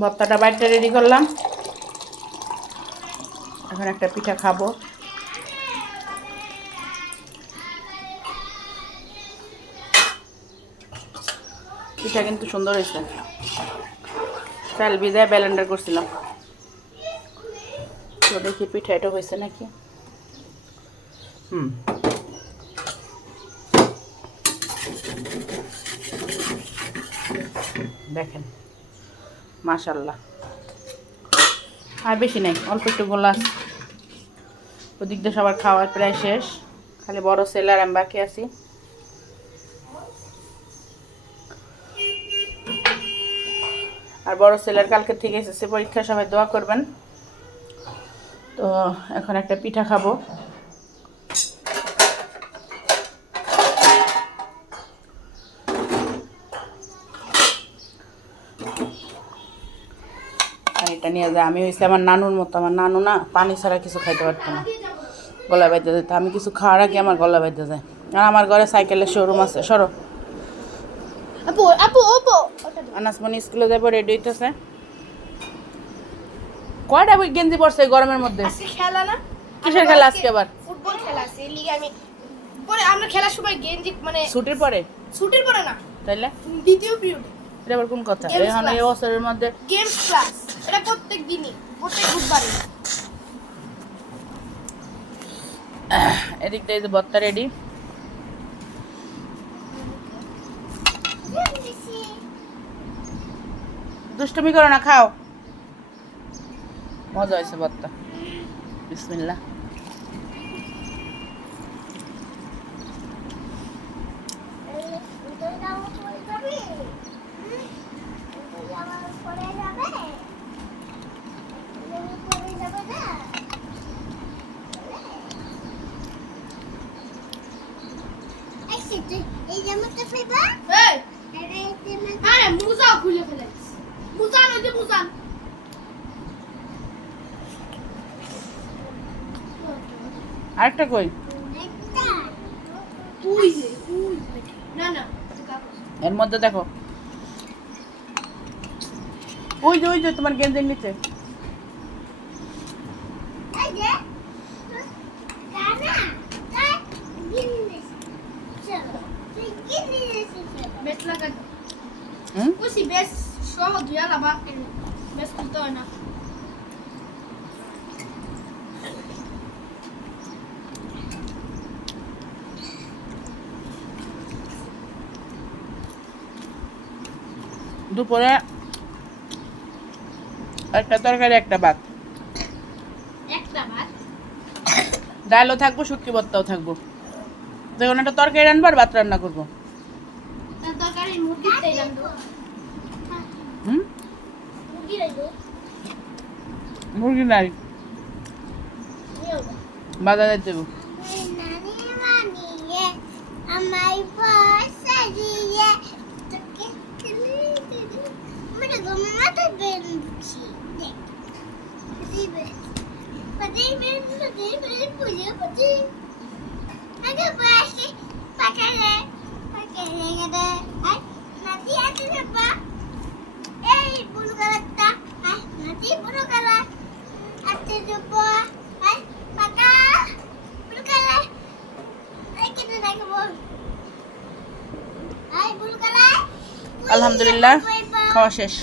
ভর্তাটা বাইটটা রেডি করলাম, এখন একটা পিঠা খাবো। পিঠা কিন্তু সুন্দর হয়েছে, চাল ভিজায় ব্লেন্ডার করছিলাম। তো দেখি পিঠা এটা হয়েছে নাকি। দেখেন মাশাআল্লাহ, আর বেশি নাই, অল্প একটু গোলা। ওদিক দিয়ে সবার খাওয়ার প্রায় শেষ, খালি বড় ছেলে আর আমি বাকি আছি। আর বড় ছেলের কালকে থেকে এসেছে পরীক্ষা, সবাই দোয়া করবেন। তো এখন একটা পিঠা খাবো। আর এটা নিয়ে যায়, আমি হয়েছে আমার নানুর মতো। আমার নানু না পানি ছাড়া কিছু খাইতে পারতো না, গলা বাইতে যেত। আমি কিছু খাওয়ার আগে আমার গলা বাইতে যায়। আর আমার ঘরে সাইকেলের শোরুম আছে। সরো আপু, আপু আপু আনাসমনি স্কুলে যাবো, রেডি হইতেছে। কয়টা গেঞ্জি পরছে গরমের মধ্যে? আজকে খেলা না? কিসের খেলা আজকে আবার? ফুটবল খেলা আছে, এই লিগে আমি পরে আমরা খেলার সময় গেঞ্জি মানে ছুটির পরে? ছুটির পরে না, তাইলে দ্বিতীয় পিরিয়ডে। এটা আবার কোন কথা? Games এখন এই class। বছরের মধ্যে গেমস ক্লাস, এটা প্রত্যেক দিনই, প্রত্যেক বুধবারে। এদিকটা এই যে ভর্তা রেডি। দুষ্টুমি করো না, খাও। মজা হয়েছে ভর্তা। বিসমিল্লাহ। এই জামাটা ফেবা, আরে মুজা খুলে ফেলেছ, মুজা নদী মুজা। আরেকটা কই? তুই না না, এর মধ্যে দেখো, ওই যে তোমার গেঞ্জির নিচে। এই যে কানা তাই গিন্নিস চলো তুই গিন্নিস বেশ লাগা। কুসি বেশ সহজ হয়ে যাবা, বেশ খুলতে হয় না। দুপুরে একটা তরকারি একটা ভাত, একটা ভাত, ডালও থাকবো, শুটকি ভর্তাও থাকবো। যখন একটা তরকারি রান্না আর ভাত রান্না করবো। তার তরকারি মুরগি তাই রান্না। মুরগি রাইবো, মুরগি নাই, বাজারে দেবো। নানি মানিয়ে আমায় পয়সা দিয়ে তোকে মানে গমাতে বেনছি দেখ দিবে দিবে দিবে পুজো পুজো আগে পাশে পাকালে গেদে আই নাতি আছে বাবা, এই বুলু কালারটা আই নাতি বুলু কালার আছে বাবা, আই পাকা বুলু কালার এই কেন রাখবো, আই বুলু কালার। আলহামদুলিল্লাহ, খাওয়া শেষ।